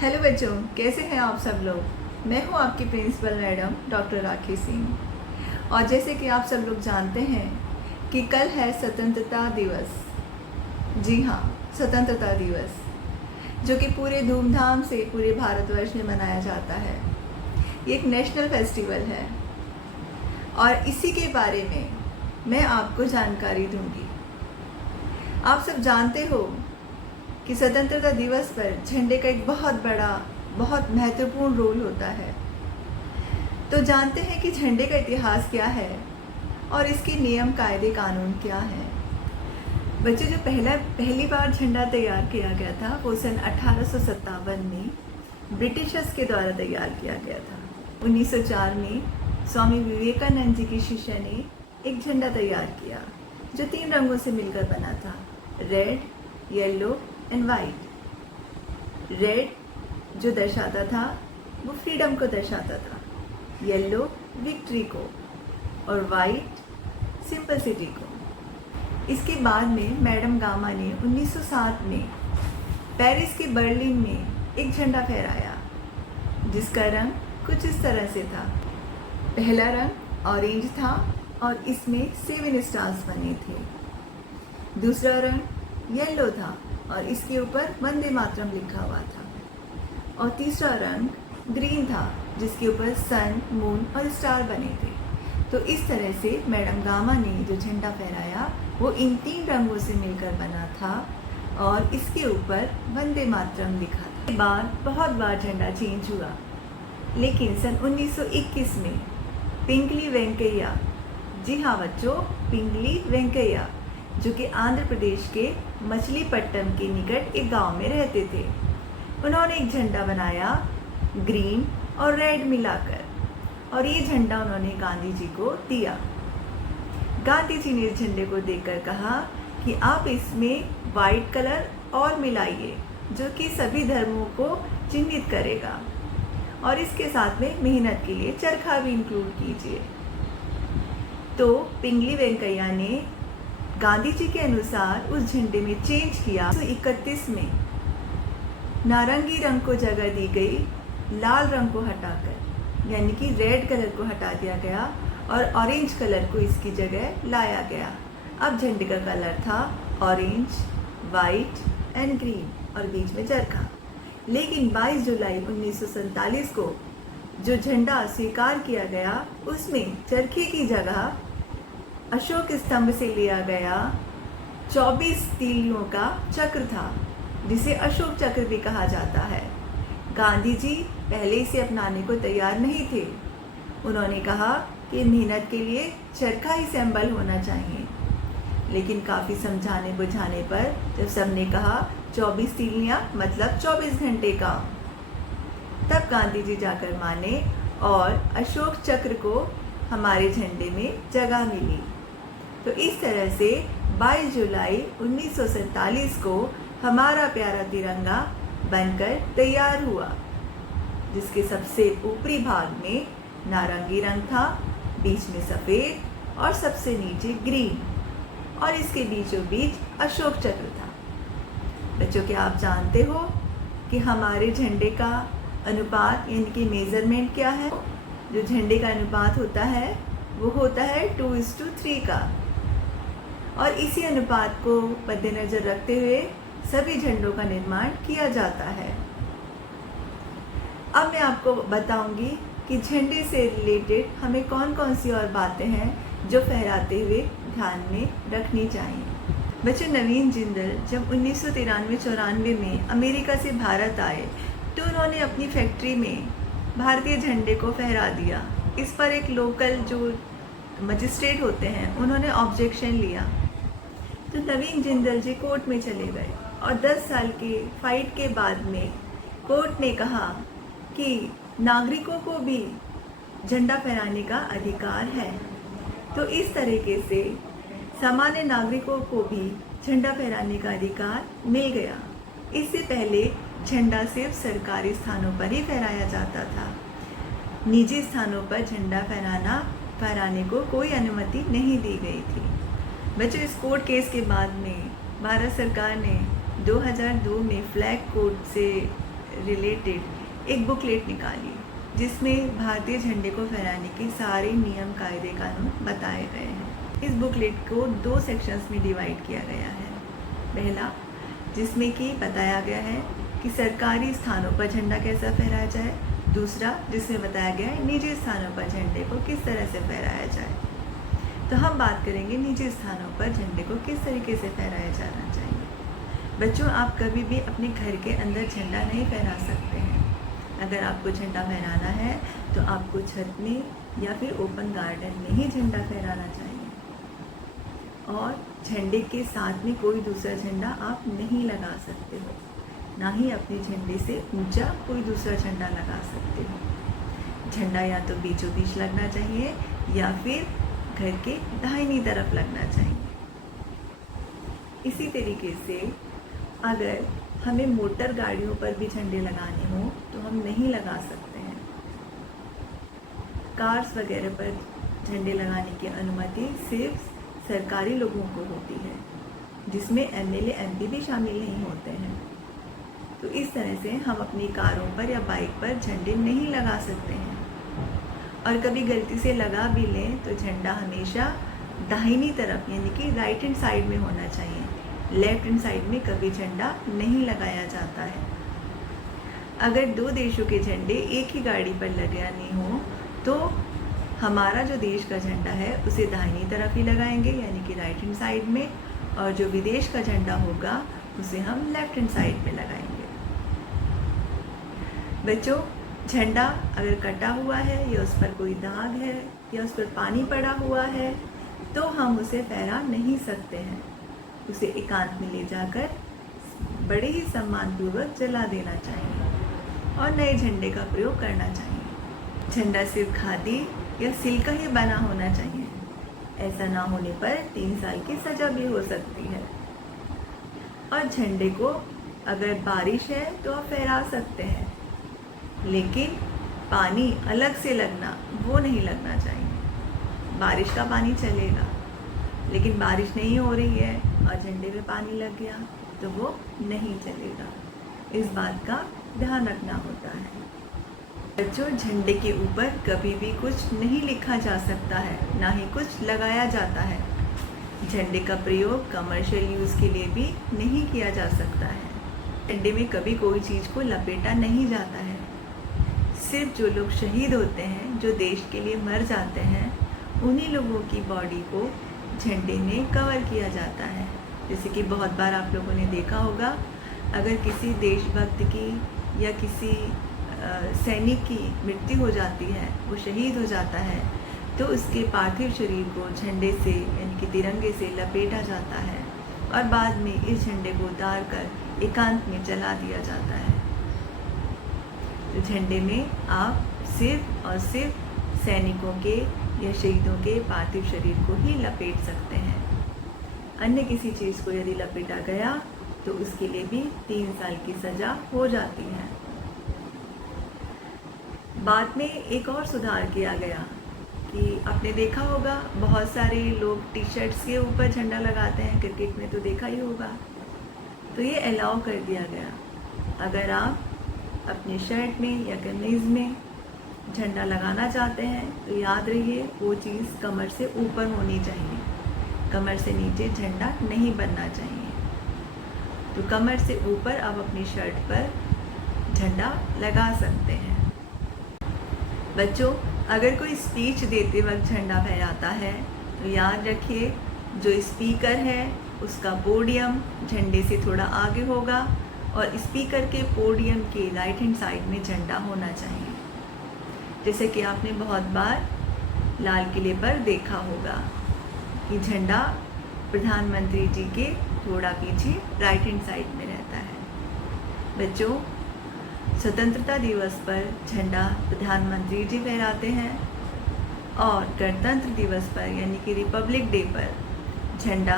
Hello बच्चों, कैसे हैं आप सब लोग। मैं हूं आपकी प्रिंसिपल मैडम डॉक्टर राखी सिंह। और जैसे कि आप सब लोग जानते हैं कि कल है स्वतंत्रता दिवस। जी हाँ, स्वतंत्रता दिवस जो कि पूरे धूमधाम से पूरे भारतवर्ष में मनाया जाता है। ये एक नेशनल फेस्टिवल है और इसी के बारे में मैं आपको जानकारी दूंगी। आप सब जानते हो कि स्वतंत्रता दिवस पर झंडे का एक बहुत बड़ा, बहुत महत्वपूर्ण रोल होता है। तो जानते हैं कि झंडे का इतिहास क्या है और इसके नियम, कायदे, कानून क्या हैं। बच्चों, जो पहली बार झंडा तैयार किया गया था वो सन 1857 में ब्रिटिशर्स के द्वारा तैयार किया गया था। 1904 में स्वामी विवेकानंद जी की शिष्य ने एक झंडा तैयार किया जो 3 रंगों से मिलकर बना था, red, yellow and white. Red जो दर्शाता था वो फ्रीडम को दर्शाता था, येलो विक्ट्री को और वाइट सिंपलिसिटी को। इसके बाद में मैडम गामा ने 1907 में पेरिस के बर्लिन में एक झंडा फहराया जिसका रंग कुछ इस तरह से था। पहला रंग ऑरेंज था और इसमें 7 स्टार्स बने थे। दूसरा रंग येलो था और इसके ऊपर वंदे मातरम लिखा हुआ था। और तीसरा रंग ग्रीन था जिसके ऊपर सन, मून और स्टार बने थे। तो इस तरह से मैडम गामा ने जो झंडा फहराया वो इन 3 रंगों से मिलकर बना था और इसके ऊपर वंदे मातरम लिखा था। इसके बाद बहुत बार झंडा चेंज हुआ, लेकिन सन 1921 में पिंगली वेंकैया, जी हाँ बच्चों, पिंगली वेंकैया, जो कि आंध्र प्रदेश के मछलीपट्टनम के निकट एक गांव में रहते थे, उन्होंने एक झंडा बनाया ग्रीन और रेड मिलाकर, और ये झंडा उन्होंने गांधी जी को दिया। गांधी जी ने इस झंडे को देखकर कहा कि आप इसमें वाइट कलर और मिलाइए जो कि सभी धर्मों को चिन्हित करेगा, और इसके साथ में मेहनत के लिए चरखा भी इंक्लूड कीजिए। तो पिंगली वेंकैया ने गांधी जी के अनुसार उस झंडे में चेंज किया। 1931 में नारंगी रंग को जगह दी गई लाल रंग को हटाकर, यानी कि रेड कलर को हटा दिया गया और ऑरेंज कलर को इसकी जगह लाया गया। अब झंडे का कलर था ऑरेंज, वाइट एंड ग्रीन और बीच में चरखा। लेकिन 22 जुलाई 1947 को जो झंडा स्वीकार किया गया उसमें चरखे की जगह अशोक स्तंभ से लिया गया 24 तीलियों का चक्र था, जिसे अशोक चक्र भी कहा जाता है। गांधी जी पहले इसे अपनाने को तैयार नहीं थे। उन्होंने कहा कि मेहनत के लिए चरखा ही सिंबल होना चाहिए, लेकिन काफ़ी समझाने बुझाने पर जब सबने कहा 24 तीलियां मतलब 24 घंटे का, तब गांधी जी जाकर माने और अशोक चक्र को हमारे झंडे में जगह मिली। तो इस तरह से 22 जुलाई 1947 को हमारा प्यारा तिरंगा बनकर तैयार हुआ, जिसके सबसे ऊपरी भाग में नारंगी रंग था, बीच में सफ़ेद और सबसे नीचे ग्रीन, और इसके बीचों बीच अशोक चक्र था। बच्चों, क्या आप जानते हो कि हमारे झंडे का अनुपात यानी कि मेजरमेंट क्या है? जो झंडे का अनुपात होता है वो होता है 2:3 का, और इसी अनुपात को मद्देनजर रखते हुए सभी झंडों का निर्माण किया जाता है। अब मैं आपको बताऊंगी कि झंडे से रिलेटेड हमें कौन कौन सी और बातें हैं जो फहराते हुए ध्यान में रखनी चाहिए। बच्चों, नवीन जिंदल जब 1993-94 में अमेरिका से भारत आए तो उन्होंने अपनी फैक्ट्री में भारतीय झंडे को फहरा दिया। इस पर एक लोकल जो मजिस्ट्रेट होते हैं उन्होंने ऑब्जेक्शन लिया, तो नवीन जिंदल जी कोर्ट में चले गए और 10 साल के फाइट के बाद में कोर्ट ने कहा कि नागरिकों को भी झंडा फहराने का अधिकार है। तो इस तरीके से सामान्य नागरिकों को भी झंडा फहराने का अधिकार मिल गया। इससे पहले झंडा सिर्फ सरकारी स्थानों पर ही फहराया जाता था, निजी स्थानों पर झंडा फहराने को कोई अनुमति नहीं दी गई थी। बच्चों, इस कोर्ट केस के बाद में भारत सरकार ने 2002 में फ्लैग कोड से रिलेटेड एक बुकलेट निकाली जिसमें भारतीय झंडे को फहराने के सारे नियम कायदे कानून बताए गए हैं। इस बुकलेट को 2 सेक्शंस में डिवाइड किया गया है। पहला, जिसमें कि बताया गया है कि सरकारी स्थानों पर झंडा कैसा फहराया जाए। दूसरा, जिसमें बताया गया है निजी स्थानों पर झंडे को किस तरह से फहराया जाए। तो हम बात करेंगे निजी स्थानों पर झंडे को किस तरीके से फहराया जाना चाहिए। बच्चों, आप कभी भी अपने घर के अंदर झंडा नहीं फहरा सकते हैं। अगर आपको झंडा फहराना है तो आपको छत में या फिर ओपन गार्डन में ही झंडा फहराना चाहिए। और झंडे के साथ में कोई दूसरा झंडा आप नहीं लगा सकते हो, ना ही अपने झंडे से ऊंचा कोई दूसरा झंडा लगा सकते हो। झंडा या तो बीचों बीच लगना चाहिए या फिर घर के दाहिनी तरफ लगना चाहिए। इसी तरीके से अगर हमें मोटर गाड़ियों पर भी झंडे लगाने हो तो हम नहीं लगा सकते हैं। कार्स वगैरह पर झंडे लगाने की अनुमति सिर्फ सरकारी लोगों को होती है, जिसमें एमएलए एमपी भी शामिल नहीं होते हैं। तो इस तरह से हम अपनी कारों पर या बाइक पर झंडे नहीं लगा सकते हैं। और कभी गलती से लगा भी लें तो झंडा हमेशा दाहिनी तरफ यानी कि राइट हैंड साइड में होना चाहिए। लेफ्ट हैंड साइड में कभी झंडा नहीं लगाया जाता है। अगर 2 देशों के झंडे एक ही गाड़ी पर लगाने हो तो हमारा जो देश का झंडा है उसे दाहिनी तरफ ही लगाएंगे यानी कि राइट हैंड साइड में, और जो विदेश का झंडा होगा उसे हम लेफ्ट हैंड साइड में लगाएंगे। बच्चों, झंडा अगर कटा हुआ है या उस पर कोई दाग है या उस पर पानी पड़ा हुआ है तो हम उसे फहरा नहीं सकते हैं। उसे एकांत में ले जाकर बड़े ही सम्मानपूर्वक जला देना चाहिए और नए झंडे का प्रयोग करना चाहिए। झंडा सिर्फ खादी या सिल्क का ही बना होना चाहिए। ऐसा ना होने पर 3 साल की सजा भी हो सकती है। और झंडे को अगर बारिश है तो आप फहरा सकते हैं, लेकिन पानी अलग से लगना वो नहीं लगना चाहिए। बारिश का पानी चलेगा, लेकिन बारिश नहीं हो रही है और झंडे में पानी लग गया तो वो नहीं चलेगा। इस बात का ध्यान रखना होता है। बच्चों, झंडे के ऊपर कभी भी कुछ नहीं लिखा जा सकता है, ना ही कुछ लगाया जाता है। झंडे का प्रयोग कमर्शियल यूज़ के लिए भी नहीं किया जा सकता है। झंडे में कभी कोई चीज़ को लपेटा नहीं जाता है। सिर्फ जो लोग शहीद होते हैं, जो देश के लिए मर जाते हैं, उन्हीं लोगों की बॉडी को झंडे में कवर किया जाता है। जैसे कि बहुत बार आप लोगों ने देखा होगा, अगर किसी देशभक्त की या किसी सैनिक की मृत्यु हो जाती है, वो शहीद हो जाता है, तो उसके पार्थिव शरीर को झंडे से यानी कि तिरंगे से लपेटा जाता है और बाद में इस झंडे को उतार कर एकांत में जला दिया जाता है। तो झंडे में आप सिर्फ और सिर्फ सैनिकों के या शहीदों के पार्थिव शरीर को ही लपेट सकते हैं। अन्य किसी चीज़ को यदि लपेटा गया तो उसके लिए भी 3 साल की सज़ा हो जाती है। बाद में एक और सुधार किया गया कि आपने देखा होगा बहुत सारे लोग टी शर्ट्स के ऊपर झंडा लगाते हैं, क्रिकेट में तो देखा ही होगा। तो ये अलाउ कर दिया गया, अगर आप अपने शर्ट में या कमीज़ में झंडा लगाना चाहते हैं तो याद रहिए वो चीज़ कमर से ऊपर होनी चाहिए, कमर से नीचे झंडा नहीं बनना चाहिए। तो कमर से ऊपर आप अपनी शर्ट पर झंडा लगा सकते हैं। बच्चों, अगर कोई स्पीच देते वक्त झंडा फहराता है तो याद रखिए जो स्पीकर है उसका पोडियम झंडे से थोड़ा आगे होगा और स्पीकर के पोडियम के राइट हैंड साइड में झंडा होना चाहिए। जैसे कि आपने बहुत बार लाल किले पर देखा होगा कि झंडा प्रधानमंत्री जी के थोड़ा पीछे राइट हैंड साइड में रहता है। बच्चों, स्वतंत्रता दिवस पर झंडा प्रधानमंत्री जी फहराते हैं और गणतंत्र दिवस पर यानी कि रिपब्लिक डे पर झंडा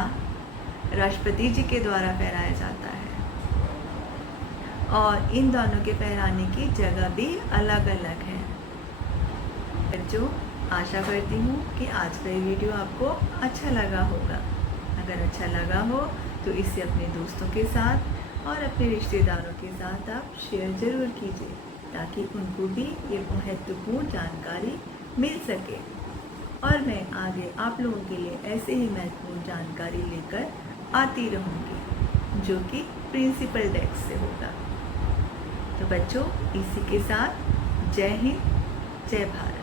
राष्ट्रपति जी के द्वारा फहराया जाता है। और इन दोनों के फहराने की जगह भी अलग अलग है। बच्चों, आशा करती हूँ कि आज का ये वीडियो आपको अच्छा लगा होगा। अगर अच्छा लगा हो तो इसे अपने दोस्तों के साथ और अपने रिश्तेदारों के साथ आप शेयर ज़रूर कीजिए ताकि उनको भी ये महत्वपूर्ण जानकारी मिल सके। और मैं आगे आप लोगों के लिए ऐसे ही महत्वपूर्ण जानकारी लेकर आती रहूँगी जो कि प्रिंसिपल डेस्क से होगा। तो बच्चों, इसी के साथ जय हिंद, जय भारत।